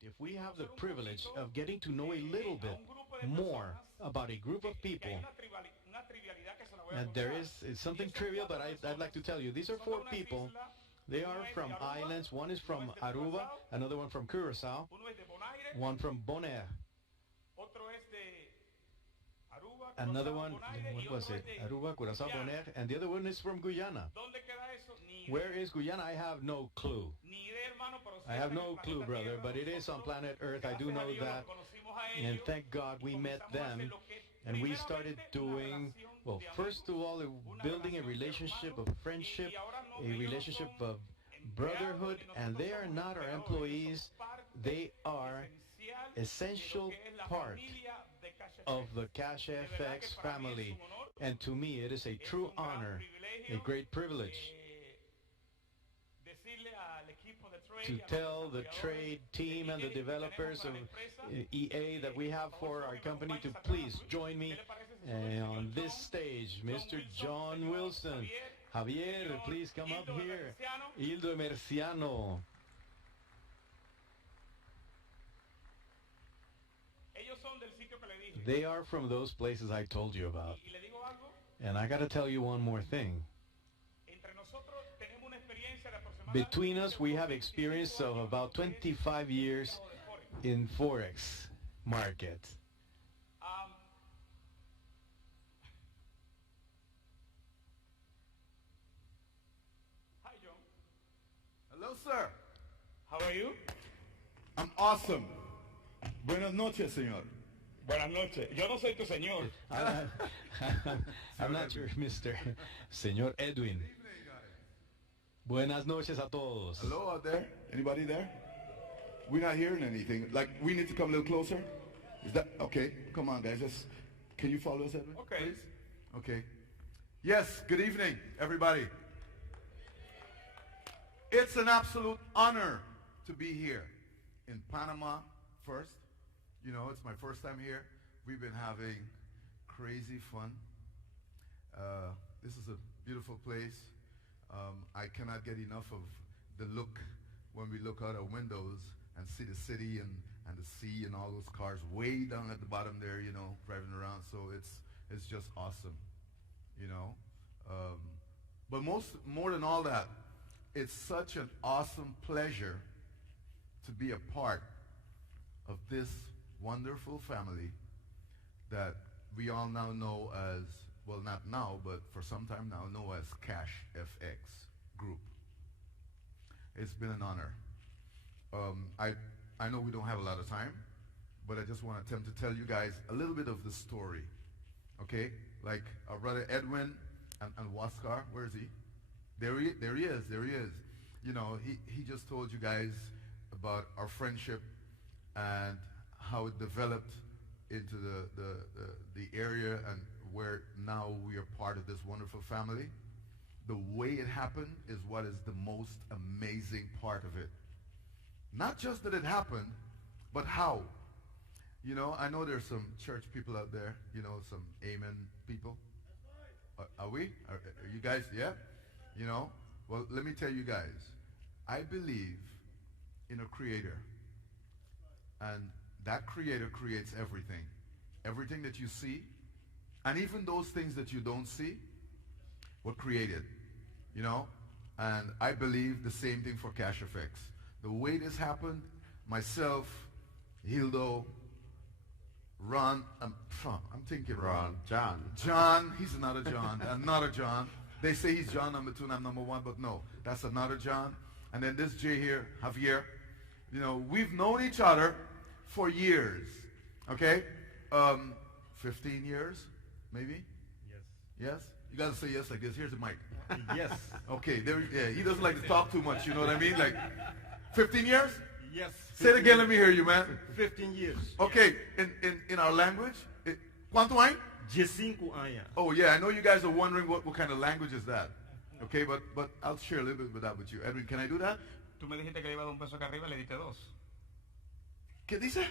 great if we have the privilege of getting to know a little bit more about a group of people. And there is something trivial, but I'd like to tell you. These are four people. They are from islands. One is from Aruba, another one from Curacao, one from Bonaire, another one, what was it? Aruba, Curacao, Bonaire, and the other one is from Guyana. Where is Guyana? I have no clue. I have no clue, brother, but it is on planet Earth. I do know that. And thank God we met them. And we started doing, well, first of all, building a relationship of friendship, a relationship of brotherhood. And they are not our employees. They are essential part of the Cash FX family. And to me, it is a true honor, a great privilege to tell the trade team and the developers of EA that we have for our company to please join me on this stage. Mr. John Wilson. Javier, please come up here. Hildo Emerciano. They are from those places I told you about. And I got to tell you one more thing. Between us, we have experience of about 25 years in Forex market. Hi, John. Hello, sir. How are you? I'm awesome. Buenas noches, señor. Buenas noches. Yo no soy tu señor. I'm not your Mr. Señor Edwin. Buenas noches a todos. Hello out there? Anybody there? We're not hearing anything. Like, we need to come a little closer? Is that okay? Come on, guys. Just, can you follow us, Edwin? Okay. Please? Okay. Yes, good evening, everybody. It's an absolute honor to be here in Panama first. You know, it's my first time here. We've been having crazy fun. This is a beautiful place. I cannot get enough of the look when we look out our windows and see the city and the sea and all those cars way down at the bottom there, you know, driving around. So it's just awesome, you know. But more than all that, it's such an awesome pleasure to be a part of this wonderful family that we all now know as, well, not now, but for some time now, know as Cash FX Group. It's been an honor. I know we don't have a lot of time, but I just want to attempt to tell you guys a little bit of the story, okay? Like our brother Edwin and Waskar, where is he? There he is. You know, he just told you guys about our friendship and how it developed into the area and where now we are part of this wonderful family. The way it happened is what is the most amazing part of it. Not just that it happened, but how. You know, I know there's some church people out there, you know, some amen people. Are we? Are you guys, yeah? You know, well, let me tell you guys, I believe in a creator. And that creator creates everything. Everything that you see, and even those things that you don't see, were created. You know? And I believe the same thing for Cash FX. The way this happened, myself, Hildo, Ron, I'm thinking Ron. John, he's another John, another John. They say he's John number 2 and I'm number 1, but no, that's another John. And then this J here, Javier. You know, we've known each other for years, okay? 15 years, maybe? Yes. Yes? You gotta say yes like this. Here's the mic. Yes. Okay, there, yeah, he doesn't like to talk too much, you know what I mean? Like, 15 years? Yes. Say it again, let me hear you, man. 15 years. Okay, in our language, ¿cuánto hay? 15 años. Oh yeah, I know you guys are wondering what kind of language is that. Okay, but I'll share a little bit with that with you. Edwin, can I do that? Tú me dijiste que le iba a dar un beso acá arriba, le diste 2. ¿Qué dice?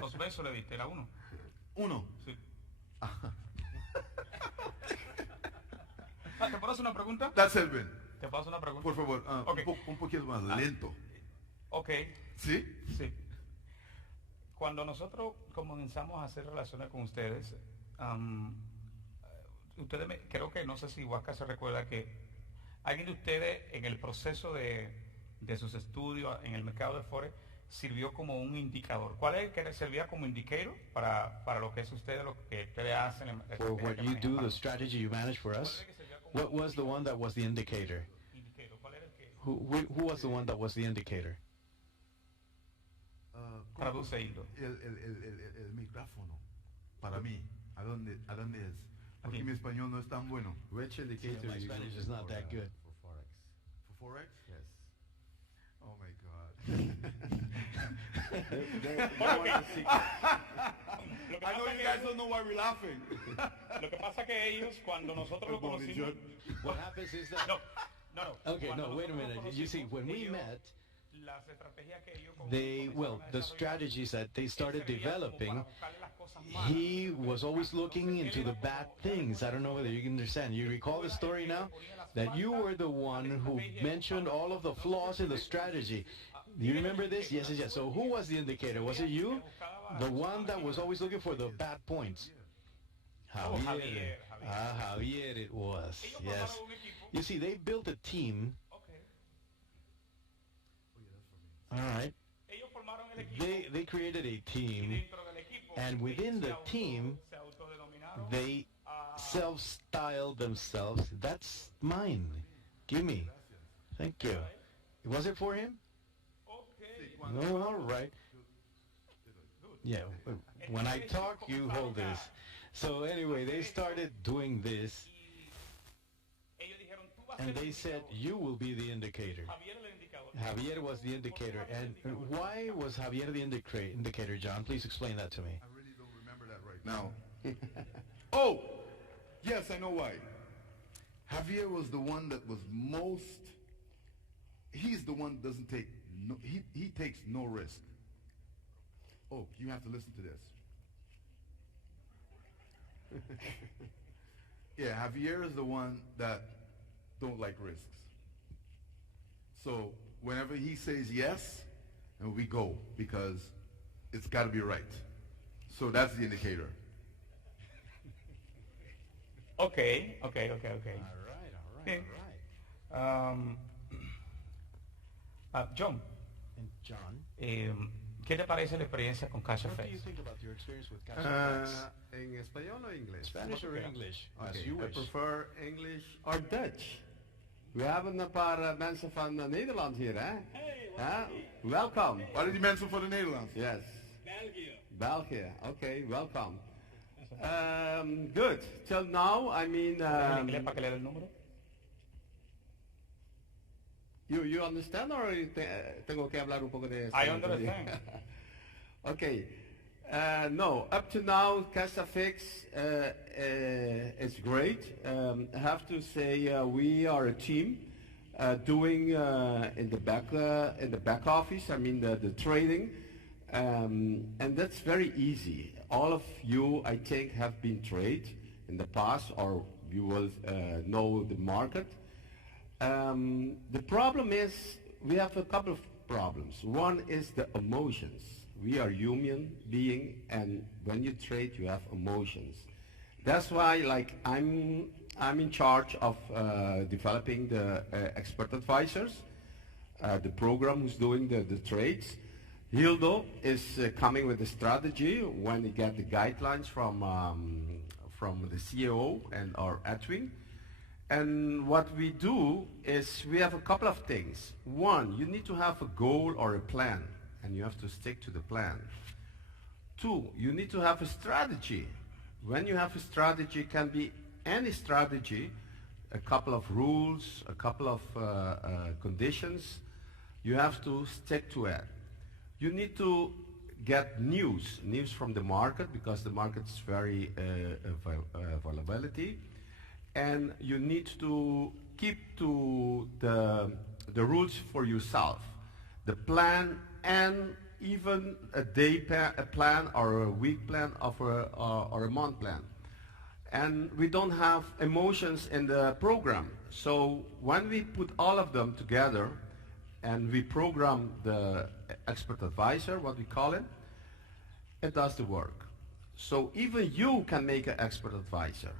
2 besos le diste, era 1. 1. Sí. ¿Te puedo hacer una pregunta? That's Edwin. ¿Te puedo hacer una pregunta? Por favor, Okay. un poquito más lento. Ok. ¿Sí? Sí. Cuando nosotros comenzamos a hacer relaciones con ustedes, creo que no sé si Huasca se recuerda que alguien de ustedes en el proceso de sus estudios en el mercado de Forex sirvió como un indicador. ¿Cuál es el que servía como indicador para lo que es ustedes, lo que ustedes hacen? For what you do, the strategy you manage for us? What was the one that was the indicator? Who was the one that was the indicator? Traduce Hildo. El micrófono, para mí, ¿a dónde es? Porque mi español no es tan bueno. Which indicator My you Spanish use is not for, that good. for Forex? For Forex? Yes. Oh my God. I know you guys don't know why we're laughing. Lo que pasa que ellos, cuando nosotros lo conocimos... What happens is that... No. Okay, no, wait a minute. You see, when we met, Las estrategias que ellos the strategies that they started developing, he was always looking into the bad things. I don't know whether you can understand. You recall the story now? That you were the one who mentioned all of the flaws in the strategy. Do you remember this? Yes. So who was the indicator? Was it you? The one that was always looking for the bad points? Javier. Javier it was. Yes. You see, they built a team. All right. They created a team, and within the team, they self-styled themselves. That's mine. Give me. Thank you. Was it for him? No, all right. Yeah, when I talk, you hold this. So anyway, they started doing this, and they said, you will be the indicator. Javier was the indicator. And why was Javier the indicator, John? Please explain that to me. I really don't remember that right now. Oh, yes, I know why. Javier was the one that was he's the one that doesn't take, he takes no risk. Oh, you have to listen to this. Yeah, Javier is the one that don't like risks. So whenever he says yes, and we go, because it's got to be right. So that's the indicator. Okay. All right. John. And John, ¿Qué te parece la experiencia con what do you CFX? think about your experience with CFX? En español o inglés? Spanish or English, as Okay, you I wish. prefer English or Dutch. We hebben een paar mensen van Nederland hier, hè? Ja? Welcome. Waar is die mensen voor de Nederlands? Yes. België. Okay, welcome. Good. Till now, I mean, ¿En inglés para que le dé el número? you understand or tengo que hablar un poco de I español también? understand. Okay. No, up to now, CFX is great. I have to say we are a team doing in the back office. I mean the trading, and that's very easy. All of you, I think, have been trade in the past, or you will know the market. The problem is we have a couple of problems. One is the emotions. We are human being, and when you trade, you have emotions. That's why, like, I'm in charge of developing the expert advisors, the program who's doing the trades. Hildo is coming with a strategy when he get the guidelines from the CEO and our Edwin. And what we do is we have a couple of things. One, you need to have a goal or a plan, and you have to stick to the plan. Two, you need to have a strategy. When you have a strategy, it can be any strategy, a couple of rules, a couple of conditions. You have to stick to it. You need to get news from the market, because the market is very volatility. And you need to keep to the rules for yourself, the plan, and even a day plan or a week plan or a month plan. And we don't have emotions in the program. So when we put all of them together and we program the expert advisor, what we call it, it does the work. So even you can make an expert advisor.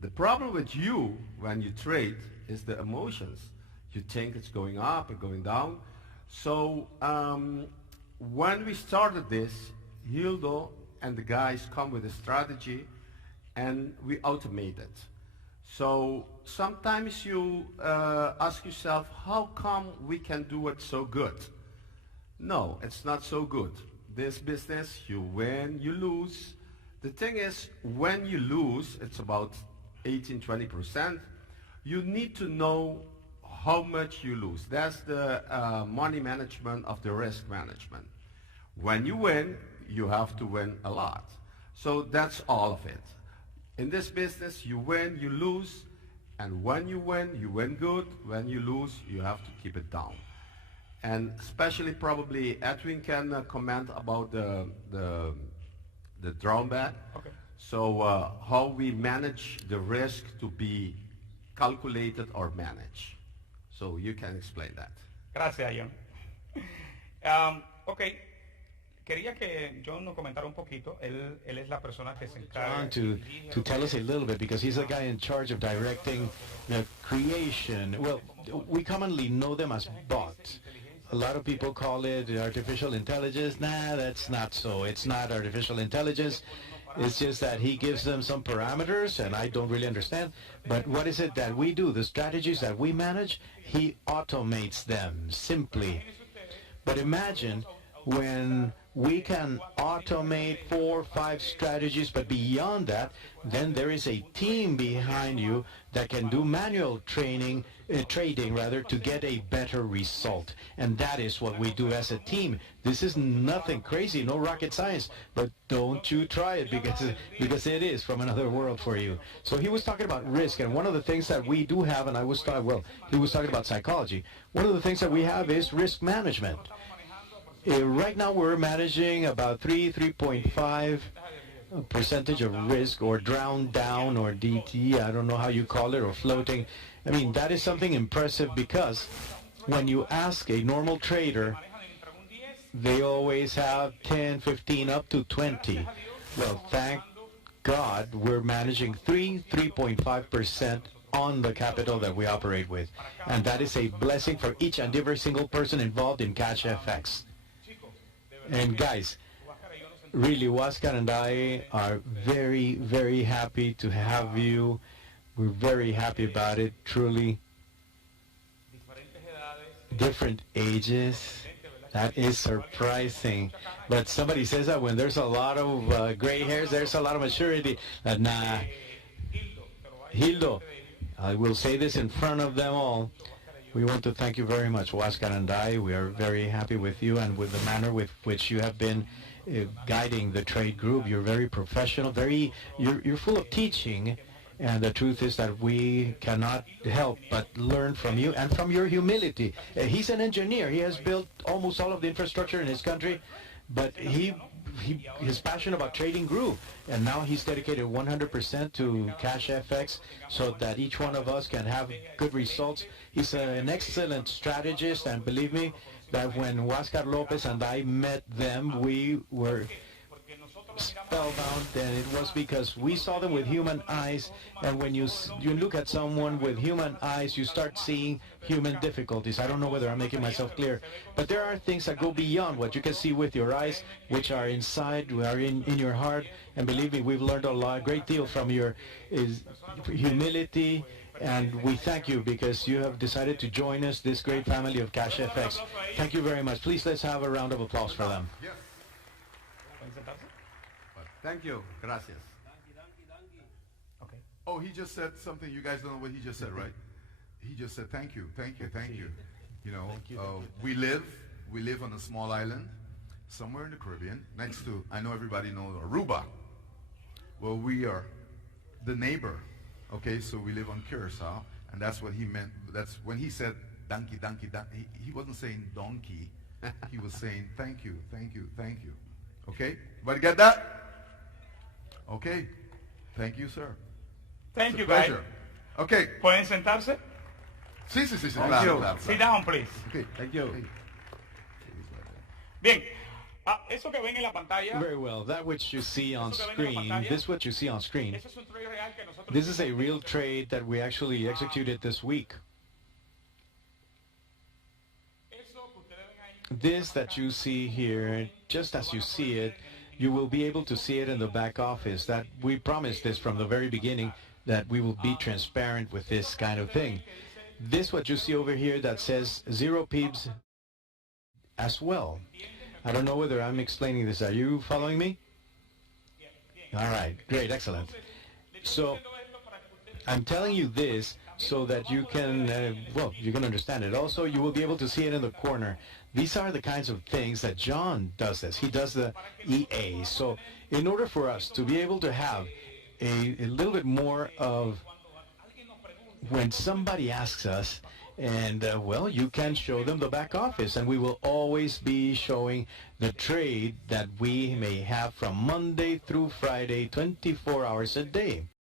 The problem with you when you trade is the emotions. You think it's going up and going down. So when we started this, Hildo and the guys come with a strategy and we automate it. So sometimes you ask yourself, how come we can do it so good? No, it's not so good. This business, you win, you lose. The thing is, when you lose, it's about 18-20%. You need to know how much you lose. That's the money management of the risk management. When you win, you have to win a lot. So that's all of it. In this business, you win, you lose, and when you win good. When you lose, you have to keep it down. And especially probably Edwin can comment about the drawback. Okay. So how we manage the risk to be calculated or managed. So you can explain that. Gracias, John. Ok. Quería que John nos comentara un poquito. Él es la persona que se encarga To tell us a little bit, because he's the guy in charge of directing the creation. Well, we commonly know them as bots. A lot of people call it artificial intelligence. Nah, that's not so. It's not artificial intelligence. It's just that he gives them some parameters, and I don't really understand. But what is it that we do? The strategies that we manage, he automates them simply. But imagine when we can automate 4 or 5 strategies, but beyond that, then there is a team behind you that can do manual trading to get a better result. And that is what we do as a team. This is nothing crazy, no rocket science, but don't you try it because it is from another world for you. So he was talking about risk, and one of the things that we do have, and he was talking about psychology. One of the things that we have is risk management. Right now we're managing about 3.5 percentage of risk, or drowned down, or DT, I don't know how you call it, or floating. I mean, that is something impressive, because when you ask a normal trader, they always have 10, 15, up to 20. Well, thank God we're managing 3.5% on the capital that we operate with. And that is a blessing for each and every single person involved in Cash FX. And guys, really, Huáscar and I are very, very happy to have you. We're very happy about it, truly. Different ages. That is surprising. But somebody says that when there's a lot of gray hairs, there's a lot of maturity. Nah. Hildo, I will say this in front of them all. We want to thank you very much, Huáscar and I. We are very happy with you and with the manner with which you have been guiding the trade group. You're very professional, you're full of teaching, and the truth is that we cannot help but learn from you and from your humility. He's an engineer. He has built almost all of the infrastructure in his country, but his passion about trading grew, and now he's dedicated 100% to Cash FX so that each one of us can have good results. He's an excellent strategist, and believe me, that when Huáscar Lopez and I met them, we were spellbound, and it was because we saw them with human eyes, and when you look at someone with human eyes, you start seeing human difficulties. I don't know whether I'm making myself clear, but there are things that go beyond what you can see with your eyes, which are inside, are in your heart, and believe me, we've learned a great deal from your humility, and we thank you because you have decided to join us, this great family of Cash FX. Thank you very much. Please, let's have a round of applause for them. Thank you. Gracias. Okay. Oh, he just said something. You guys don't know what he just said, right? He just said, thank you, thank you, thank you. You know, we live on a small island somewhere in the Caribbean next to, I know everybody knows Aruba. Well, we are the neighbor. Okay, so we live on Curacao, and that's what he meant. That's when he said donkey, donkey, donkey. He wasn't saying donkey. He was saying thank you, thank you, thank you. Okay? Everybody get that? Okay. Thank you, sir. Thank you, guys. Okay. ¿Pueden sentarse? Sí. Thank you. Sit down, please. Okay. Thank you. Bien, Eso que ven en la pantalla, Very well. That which you see on Eso que ven en la screen, pantalla, this what you see on screen, eso es un trade real que nosotros this is a hicimos. real trade that we actually executed this week. Eso que ustedes ven ahí, This that you see here, just as you see it, you will be able to see it in the back office. That we promised this from the very beginning, that we will be transparent with this kind of thing. This what you see over here that says 0 pips as well. I don't know whether I'm explaining this. Are you following me? All right, great, excellent. So I'm telling you this so that you can, you can understand it. Also, you will be able to see it in the corner. These are the kinds of things that John does this. He does the EA. So in order for us to be able to have a little bit more of when somebody asks us, and well, you can show them the back office, and we will always be showing the trade that we may have from Monday through Friday, 24 hours a day.